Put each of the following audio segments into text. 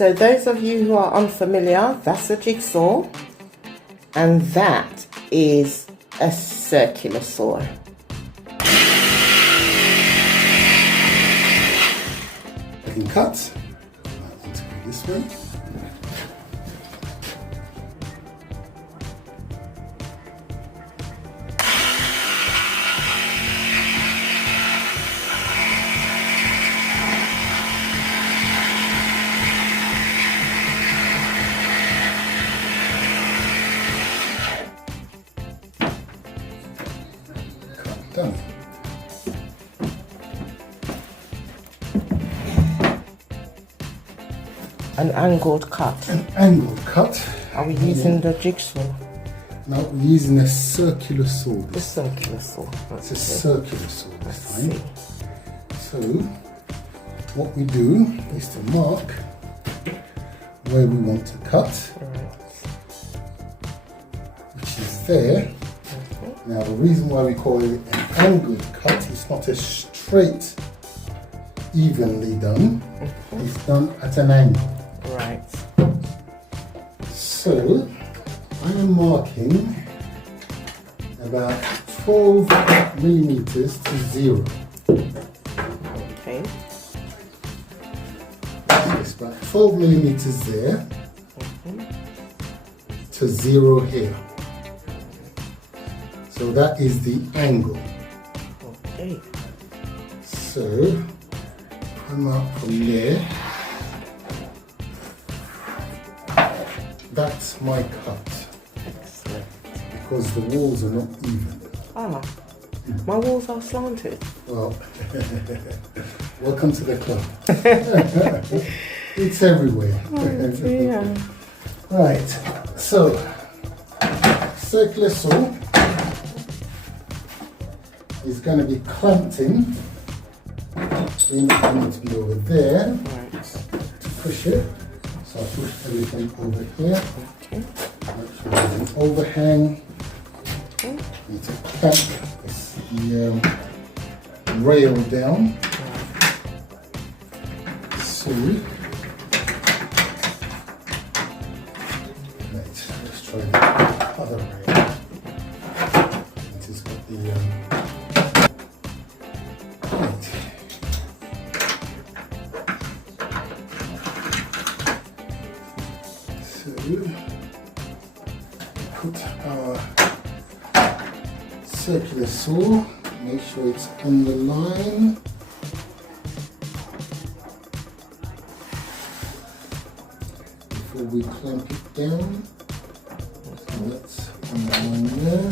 so those of you who are unfamiliar, that's a jigsaw, and that is a circular saw. I can cut. I want to go this way. Done. An angled cut. An angled cut. Are we using the jigsaw? Now we're using a circular saw. The circular saw. It's a circular saw this time. So what we do is to mark where we want to cut, which is there. Now the reason why we call it an angled cut, it's not a straight, evenly done. It's done at an angle. Right. So I am marking about 12 millimeters to 0. Okay. It's about 12 millimeters there to 0 here. So that is the angle. Okay. So come out from there. That's my cut. Excellent. Because the walls are not even. Ah, my walls are slanted. Well, welcome to the club. It's everywhere. Oh dear. Right, so circular saw is going to be clamped in. We need to be over there to push it. So I push everything over here. Okay. Make sure there's an overhang. Okay. Need to clamp the rail down. So let's try the other rail. It has got the right. So put our circular saw, make sure it's on the line. Before we clamp it down. So that's on the line there.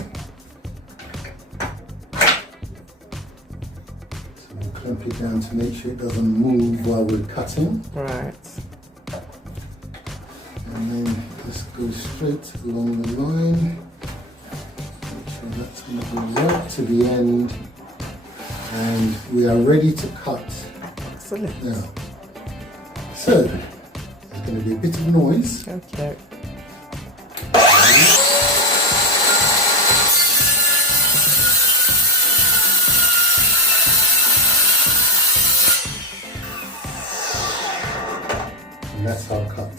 So we'll clamp it down to make sure it doesn't move while we're cutting. Right. And then just go straight along the line. Make sure that's going to go right to the end. And we are ready to cut. Excellent. Now, so there's going to be a bit of noise. Okay. And that's our cut.